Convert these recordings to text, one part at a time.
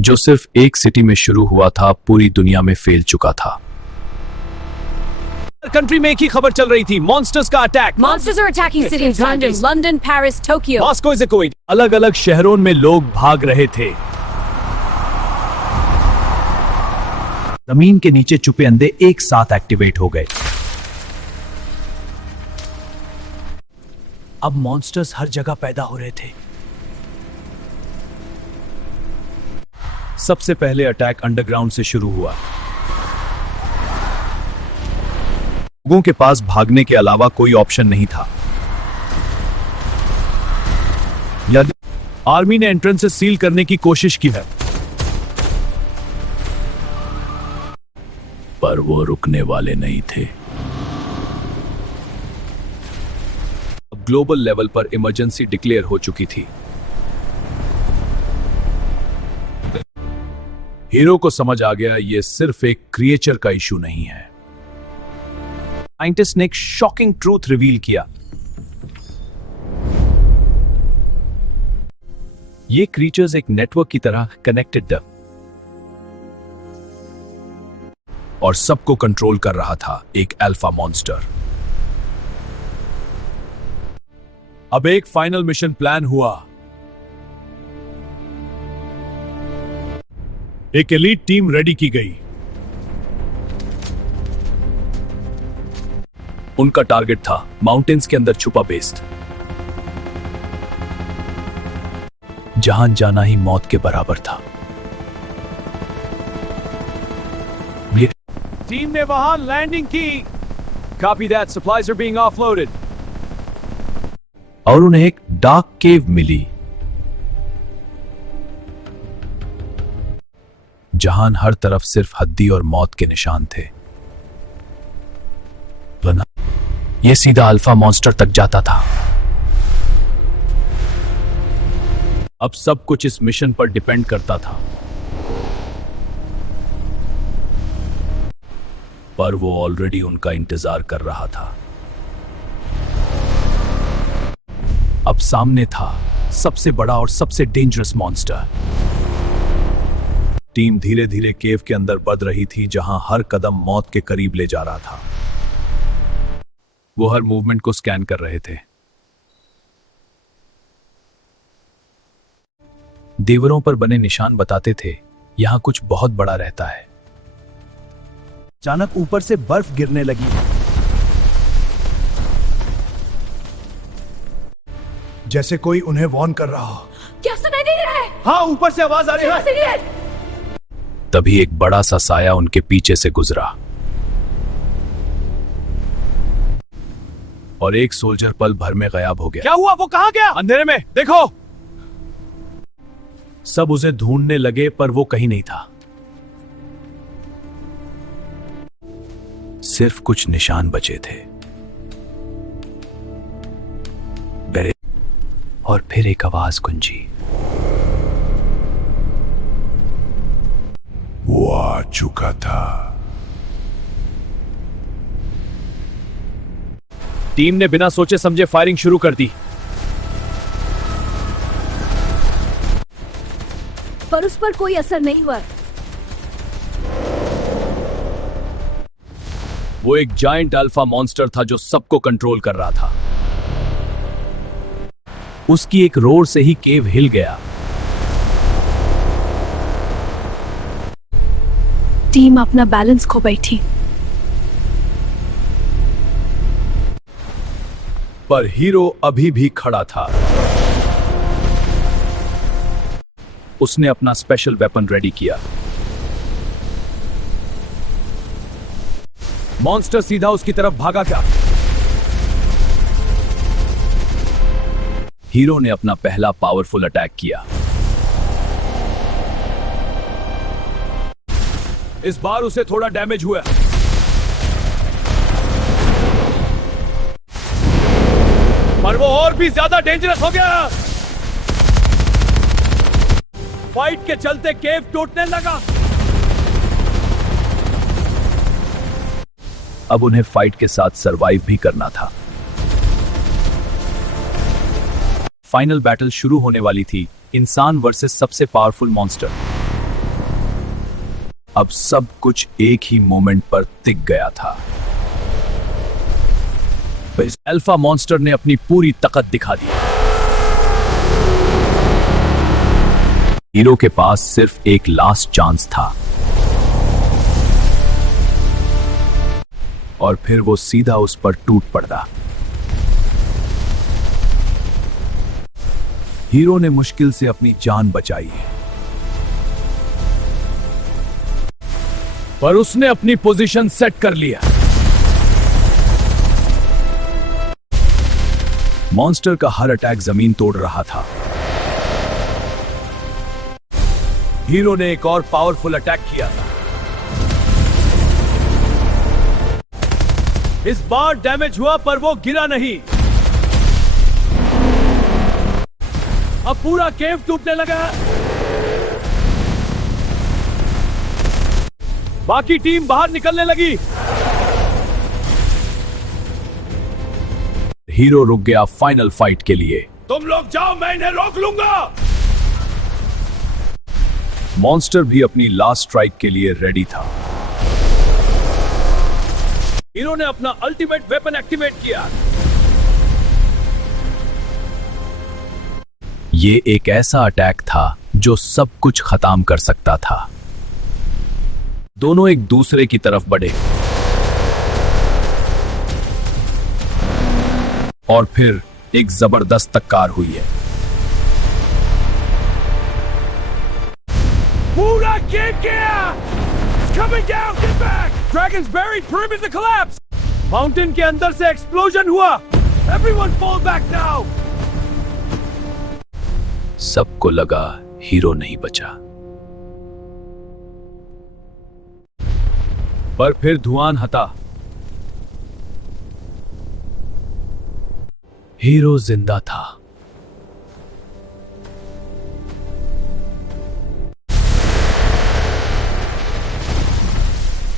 जो सिर्फ एक सिटी में शुरू हुआ था, पूरी दुनिया में फैल चुका था। कंट्री में एक ही खबर चल रही थी, मॉन्स्टर्स का attack. Monsters are attacking cities. London, Paris, Tokyo. Moscow is कोई अलग अलग शहरों में लोग भाग रहे थे। जमीन के नीचे छुपे अंधे एक साथ एक्टिवेट हो गए। अब मॉन्स्टर्स हर जगह पैदा हो रहे थे। सबसे पहले अटैक अंडरग्राउंड से शुरू हुआ। लोगों के पास भागने के अलावा कोई ऑप्शन नहीं था। यदि आर्मी ने एंट्रेंसेस सील करने की कोशिश की है, पर वो रुकने वाले नहीं थे। अब ग्लोबल लेवल पर इमरजेंसी डिक्लेयर हो चुकी थी। हीरो को समझ आ गया ये सिर्फ एक क्रिएचर का इशू नहीं है। साइंटिस्ट ने एक शॉकिंग ट्रूथ रिवील किया। ये क्रीचर्स एक नेटवर्क की तरह कनेक्टेड थे और सबको कंट्रोल कर रहा था एक अल्फा मॉन्स्टर। अब एक फाइनल मिशन प्लान हुआ। एक एलीट टीम रेडी की गई। उनका टारगेट था माउंटेन्स के अंदर छुपा बेस, जहां जाना ही मौत के बराबर था। टीम ने वहां लैंडिंग की। Copy that, supplies are being offloaded. और उन्हें एक डार्क केव मिली, जहां हर तरफ सिर्फ हड्डी और मौत के निशान थे। यह सीधा अल्फा मॉन्स्टर तक जाता था। अब सब कुछ इस मिशन पर डिपेंड करता था, पर वो ऑलरेडी उनका इंतजार कर रहा था। अब सामने था सबसे बड़ा और सबसे डेंजरस मॉन्स्टर। टीम धीरे धीरे केव के अंदर बढ़ रही थी, जहां हर कदम मौत के करीब ले जा रहा था। वो हर मूवमेंट को स्कैन कर रहे थे। दीवारों पर बने निशान बताते थे यहां कुछ बहुत बड़ा रहता है। अचानक ऊपर से बर्फ गिरने लगी। जैसे कोई उन्हें वार्न कर रहा हो। क्या सुनाई दे रहा है? हाँ, ऊपर से आवाज आ रही है। तभी एक बड़ा सा साया उनके पीछे से गुजरा और एक सोल्जर पल भर में गायब हो गया। क्या हुआ? वो कहां गया? अंधेरे में देखो। सब उसे ढूंढने लगे, पर वो कहीं नहीं था। सिर्फ कुछ निशान बचे थे। और फिर एक आवाज गूंजी। वो आ चुका था। टीम ने बिना सोचे समझे फायरिंग शुरू कर दी, पर उस पर कोई असर नहीं हुआ। वो एक जायंट अल्फा मॉन्स्टर था जो सबको कंट्रोल कर रहा था। उसकी एक रोर से ही केव हिल गया। टीम अपना बैलेंस खो बैठी। पर हीरो अभी भी खड़ा था। उसने अपना स्पेशल वेपन रेडी किया। मॉन्स्टर सीधा उसकी तरफ भागा क्या। हीरो ने अपना पहला पावरफुल अटैक किया। इस बार उसे थोड़ा डैमेज हुआ, पर वो और भी ज्यादा डेंजरस हो गया। फाइट के चलते केव टूटने लगा। अब उन्हें फाइट के साथ सरवाइव भी करना था। फाइनल बैटल शुरू होने वाली थी, इंसान वर्सेस सबसे पावरफुल मॉन्स्टर। अब सब कुछ एक ही मोमेंट पर टिक गया था। इस अल्फा मॉन्स्टर ने अपनी पूरी ताकत दिखा दी। हीरो के पास सिर्फ एक लास्ट चांस था और फिर वो सीधा उस पर टूट पड़ा। हीरो ने मुश्किल से अपनी जान बचाई, पर उसने अपनी पोजीशन सेट कर लिया। मॉन्स्टर का हर अटैक जमीन तोड़ रहा था। हीरो ने एक और पावरफुल अटैक किया था। इस बार डैमेज हुआ पर वो गिरा नहीं। अब पूरा केव टूटने लगा। बाकी टीम बाहर निकलने लगी। हीरो रुक गया फाइनल फाइट के लिए। तुम लोग जाओ, मैं इन्हें रोक लूंगा। मॉन्स्टर भी अपनी लास्ट स्ट्राइक के लिए रेडी था। हीरो ने अपना अल्टीमेट वेपन एक्टिवेट किया। ये एक ऐसा अटैक था जो सब कुछ खत्म कर सकता था। दोनों एक दूसरे की तरफ बढ़े और फिर एक जबरदस्त टक्कर हुई है। पूरा गेम गया। Coming down, get back! Dragon's buried, perimeter collapse! Mountain के अंदर से एक्सप्लोजन हुआ। Everyone fall back now! सबको लगा हीरो नहीं बचा, पर फिर धुआं हटा। हीरो जिंदा था।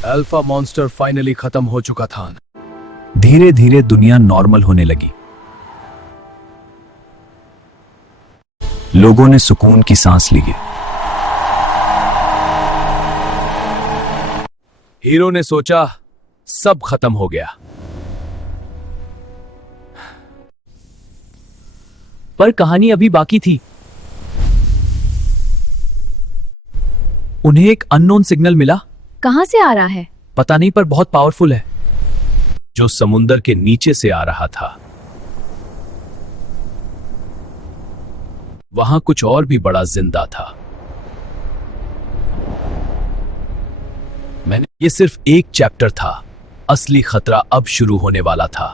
अल्फा मॉन्स्टर फाइनली खत्म हो चुका था। धीरे धीरे दुनिया नॉर्मल होने लगी। लोगों ने सुकून की सांस ली। हीरो ने सोचा सब खत्म हो गया, पर कहानी अभी बाकी थी। उन्हें एक अननोन सिग्नल मिला। कहां से आ रहा है? पता नहीं, पर बहुत पावरफुल है। जो समुंदर के नीचे से आ रहा था। वहां कुछ और भी बड़ा जिंदा था। ये सिर्फ एक चैप्टर था। असली खतरा अब शुरू होने वाला था।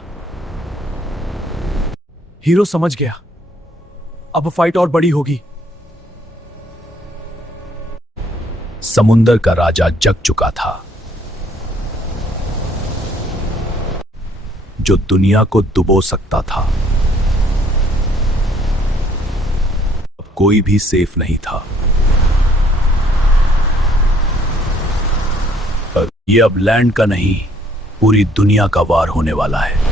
हीरो समझ गया, अब फाइट और बड़ी होगी। समुंदर का राजा जग चुका था, जो दुनिया को डुबो सकता था। अब कोई भी सेफ नहीं था। ये अब लैंड का नहीं, पूरी दुनिया का वार होने वाला है।